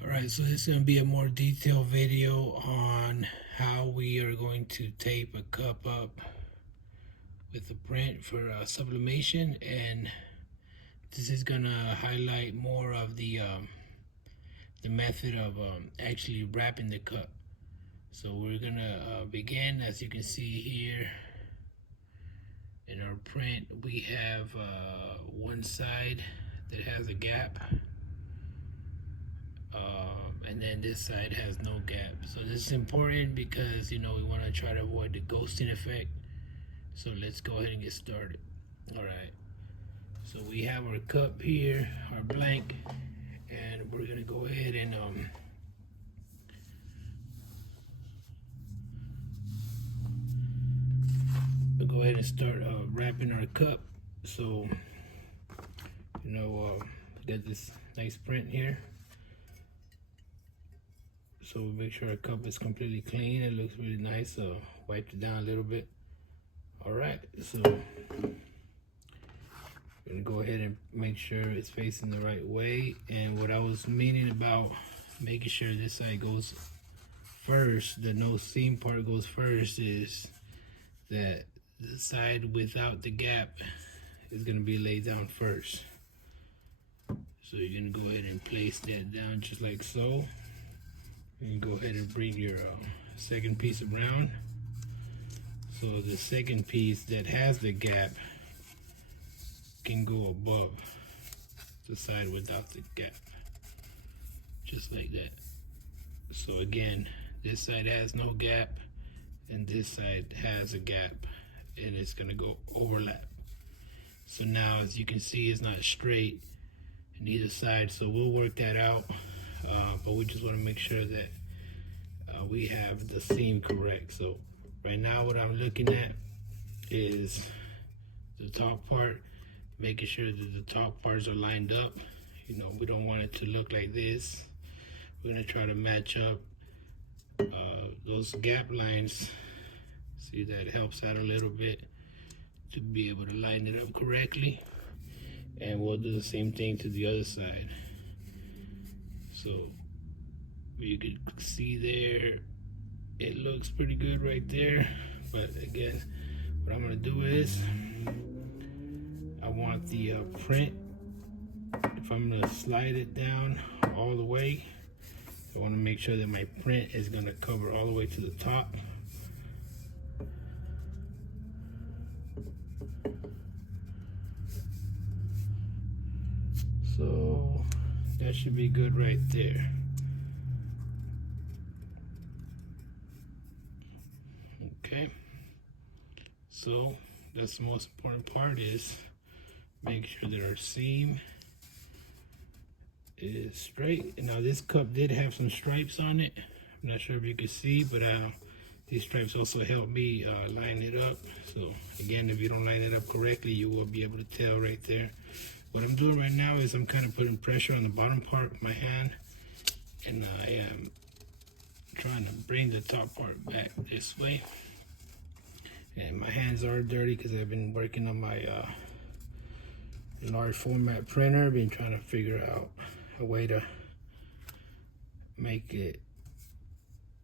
Alright, so this is going to be a more detailed video on how we are going to tape a cup up with a print for sublimation, and this is going to highlight more of the method of actually wrapping the cup. So we're going to begin. As you can see here in our print, we have one side that has a gap. And then this side has no gap. So this is important because we want to try to avoid the ghosting effect. So let's go ahead and get started. All right, so we have our cup here, our blank, and we're gonna go ahead and we'll go ahead and start wrapping our cup. So got this nice print here. So we make sure our cup is completely clean. It looks really nice. So wipe it down a little bit. All right, so we're gonna go ahead and make sure it's facing the right way. And what I was meaning about making sure this side goes first, the no seam part goes first, is that the side without the gap is gonna be laid down first. So you're gonna go ahead and place that down just like so. And go ahead and bring your second piece around. So the second piece that has the gap can go above the side without the gap, just like that. So again, this side has no gap and this side has a gap, and it's gonna go overlap. So now, as you can see, it's not straight on either side, so we'll work that out. But we just want to make sure that we have the seam correct. So right now what I'm looking at is the top part, making sure that the top parts are lined up. We don't want it to look like this. We're going to try to match up those gap lines. See, that helps out a little bit to be able to line it up correctly. And we'll do the same thing to the other side. So you can see there, it looks pretty good right there. But again, what I'm gonna do is, I want the print, if I'm gonna slide it down all the way, I wanna make sure that my print is gonna cover all the way to the top. So that should be good right there. Okay, so that's the most important part, is make sure that our seam is straight. And now this cup did have some stripes on it. I'm not sure if you can see, but these stripes also help me line it up. So again, if you don't line it up correctly, you will be able to tell right there. What I'm doing right now is I'm kind of putting pressure on the bottom part with my hand, and I am trying to bring the top part back this way. And my hands are dirty because I've been working on my large format printer. Been trying to figure out a way to make it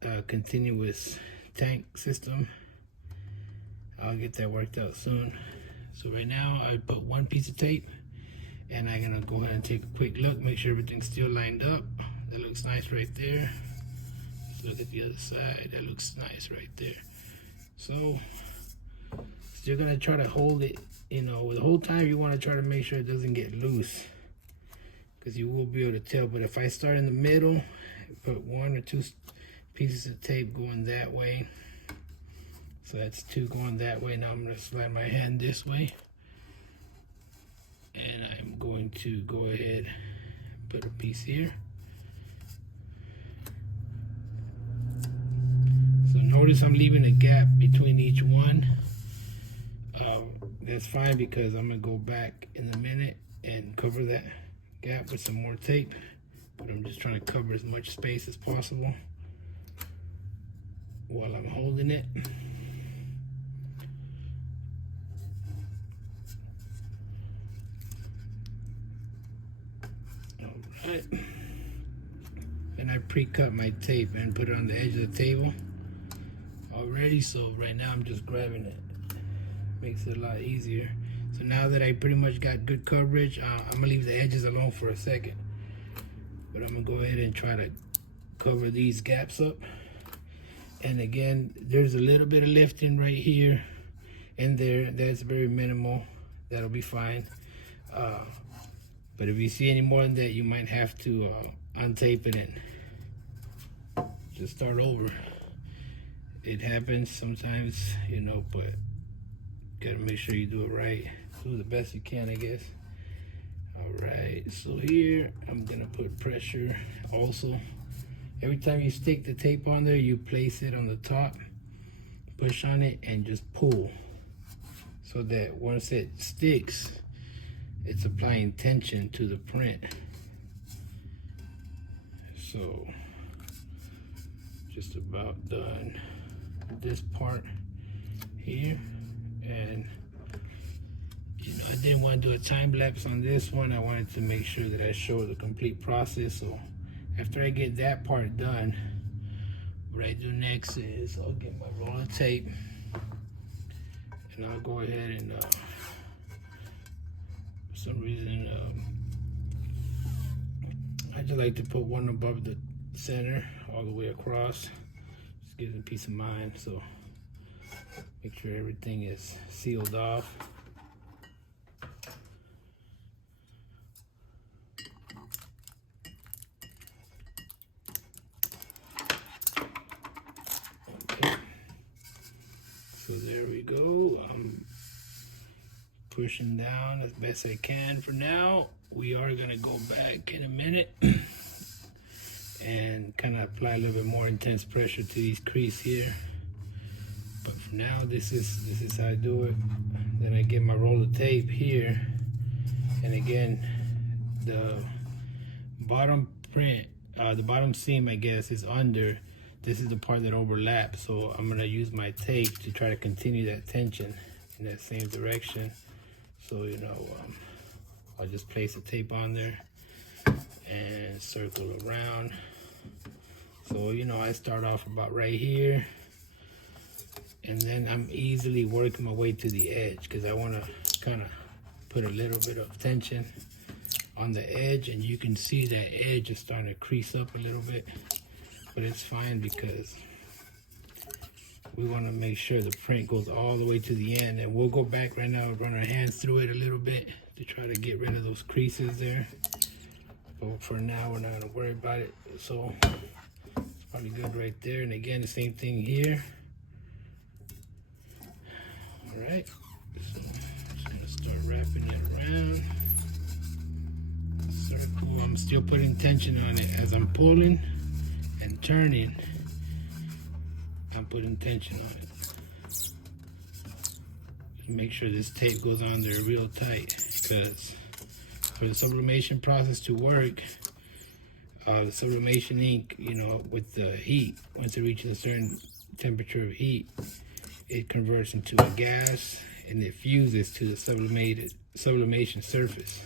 a continuous tank system. I'll get that worked out soon. So right now I put one piece of tape, and I'm gonna go ahead and take a quick look, make sure everything's still lined up. That looks nice right there. Let's look at the other side. That looks nice right there. So you're gonna try to hold it, the whole time you want to try to make sure it doesn't get loose, because you will be able to tell. But if I start in the middle, put one or two pieces of tape going that way, so that's two going that way. Now I'm going to slide my hand this way, and I'm going to go ahead and put a piece here. So notice I'm leaving a gap between each one. That's fine, because I'm going to go back in a minute and cover that gap with some more tape. But I'm just trying to cover as much space as possible while I'm holding it. All right. And I pre-cut my tape and put it on the edge of the table already, so right now I'm just grabbing it. Makes it a lot easier. So now that I pretty much got good coverage, I'm gonna leave the edges alone for a second. But I'm gonna go ahead and try to cover these gaps up. And again, there's a little bit of lifting right here and there. That's very minimal. That'll be fine. But if you see any more than that, you might have to untape it and just start over. It happens sometimes, you know, but gotta make sure you do it right. Do the best you can, I guess. All right, so here I'm gonna put pressure also. Every time you stick the tape on there, you place it on the top, push on it, and just pull. So that once it sticks, it's applying tension to the print. So, just about done this part here. And you know, I didn't want to do a time lapse on this one. I wanted to make sure that I show the complete process. So after I get that part done, what I do next is I'll get my roller tape and I'll go ahead and for some reason I just like to put one above the center all the way across. Just gives me peace of mind. So make sure everything is sealed off. Okay. So there we go. I'm pushing down as best I can for now. We are gonna go back in a minute and kind of apply a little bit more intense pressure to these creases here. But for now, this is how I do it. Then I get my roll of tape here, and again, the bottom print, the bottom seam, I guess, is under. This is the part that overlaps, so I'm gonna use my tape to try to continue that tension in that same direction. So you know, I'll just place the tape on there and circle around. So you know, I start off about right here. And then I'm easily working my way to the edge because I want to kind of put a little bit of tension on the edge, and you can see that edge is starting to crease up a little bit, but it's fine because we want to make sure the print goes all the way to the end. And we'll go back right now and run our hands through it a little bit to try to get rid of those creases there. But for now, we're not going to worry about it. So it's probably good right there. And again, the same thing here. All right, so I'm just gonna start wrapping it around. Circle. I'm still putting tension on it as I'm pulling and turning. I'm putting tension on it. Make sure this tape goes on there real tight, because for the sublimation process to work, the sublimation ink, you know, with the heat, once it reaches a certain temperature of heat, it converts into a gas and it fuses to the sublimation surface.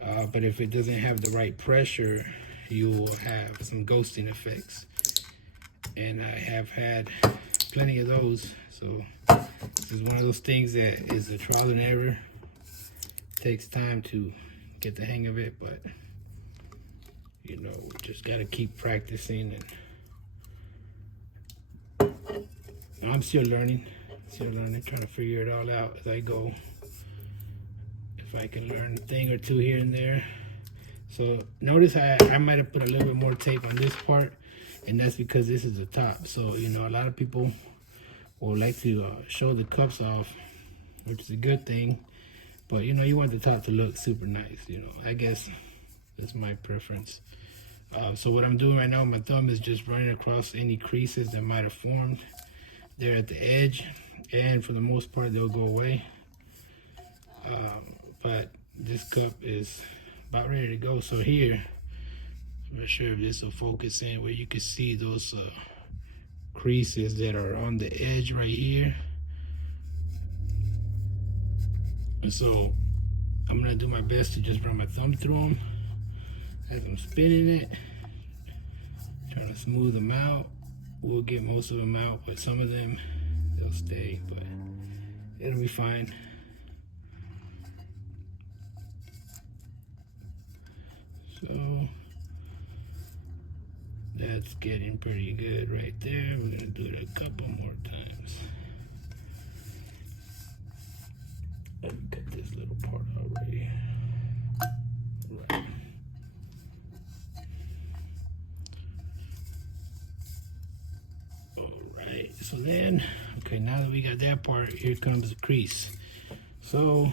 But if it doesn't have the right pressure, you will have some ghosting effects. And I have had plenty of those. So this is one of those things that is a trial and error. It takes time to get the hang of it, but you know, just gotta keep practicing. And I'm still learning, trying to figure it all out as I go. If I can learn a thing or two here and there. So notice I might have put a little bit more tape on this part, and that's because this is the top. So, you know, a lot of people will like to show the cups off, which is a good thing. But, you know, you want the top to look super nice, you know. I guess that's my preference. So what I'm doing right now with my thumb is just running across any creases that might have formed there at the edge, and for the most part they'll go away. But this cup is about ready to go. So here, I'm not sure if this will focus in where you can see those creases that are on the edge right here. And so I'm gonna do my best to just run my thumb through them as I'm spinning it, smooth them out. We'll get most of them out, but some of them, they'll stay, but it'll be fine. So that's getting pretty good right there. We're gonna do it a couple more times. Let me cut this little part out right here. Right. Alright, so then, okay, now that we got that part, here comes the crease. So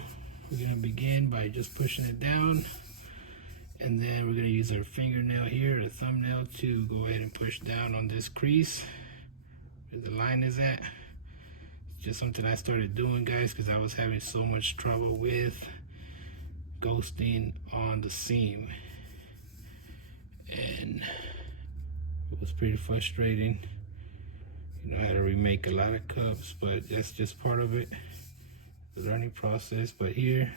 we're gonna begin by just pushing it down, and then we're gonna use our fingernail here, the thumbnail, to go ahead and push down on this crease where the line is at. It's just something I started doing, guys, because I was having so much trouble with ghosting on the seam, and it was pretty frustrating. You know, I had to remake a lot of cups, but that's just part of it, the learning process. But here,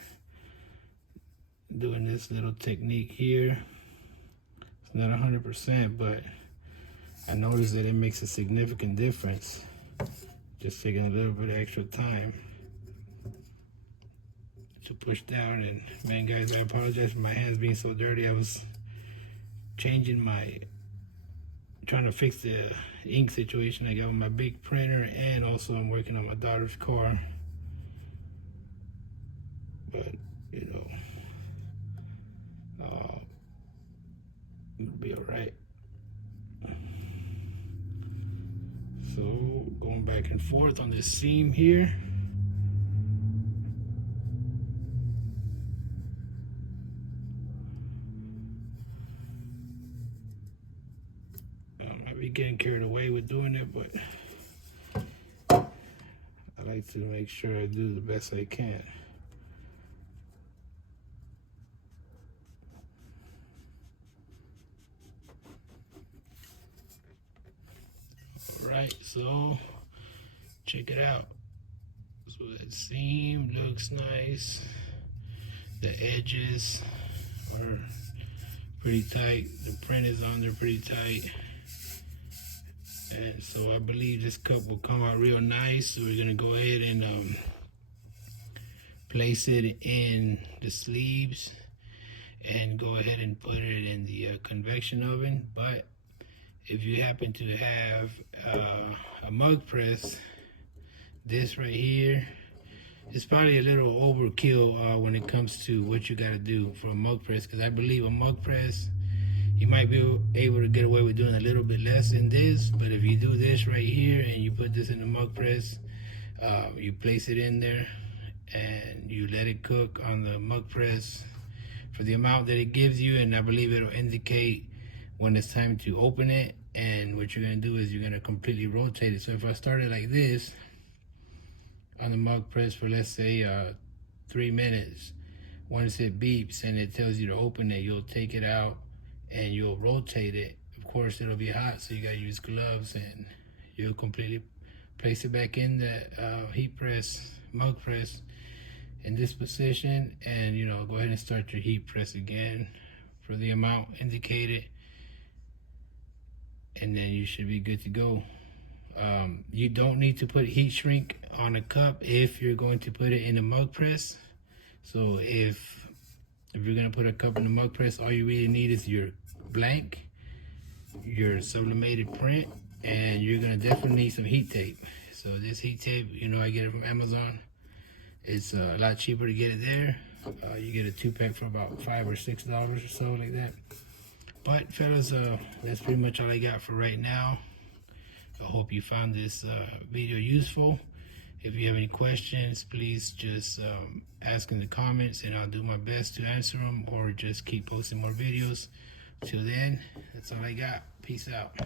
doing this little technique here, it's not 100%, but I noticed that it makes a significant difference. Just taking a little bit of extra time to push down. And man, guys, I apologize for my hands being so dirty. I was trying to fix the ink situation I got with my big printer, and also I'm working on my daughter's car. But you know, it'll be all right. So going back and forth on this seam here. I might be getting carried away with doing it, but I like to make sure I do the best I can. Alright, so check it out. So that seam looks nice. The edges are pretty tight. The print is on there pretty tight. And so I believe this cup will come out real nice. So we're gonna go ahead and place it in the sleeves and go ahead and put it in the convection oven. But if you happen to have a mug press, this right here is probably a little overkill when it comes to what you got to do for a mug press, because I believe a mug press, you might be able to get away with doing a little bit less in this. But if you do this right here and you put this in the mug press, you place it in there and you let it cook on the mug press for the amount that it gives you, and I believe it'll indicate when it's time to open it. And what you're going to do is you're going to completely rotate it. So if I started like this on the mug press for, let's say, 3 minutes, once it beeps and it tells you to open it, you'll take it out and you'll rotate it. Of course, it'll be hot, so you got to use gloves, and you'll completely place it back in the heat press, mug press, in this position, and you know, go ahead and start your heat press again for the amount indicated, and then you should be good to go. You don't need to put heat shrink on a cup if you're going to put it in a mug press. So if you're gonna put a cup in the mug press, all you really need is your blank, your sublimated print, and you're gonna definitely need some heat tape. So this heat tape, you know, I get it from Amazon. It's a lot cheaper to get it there. You get a 2-pack for about $5 or $6 or so, like that. But fellas, that's pretty much all I got for right now. I hope you found this video useful. If you have any questions, please just ask in the comments, and I'll do my best to answer them, or just keep posting more videos. Till then, that's all I got. Peace out.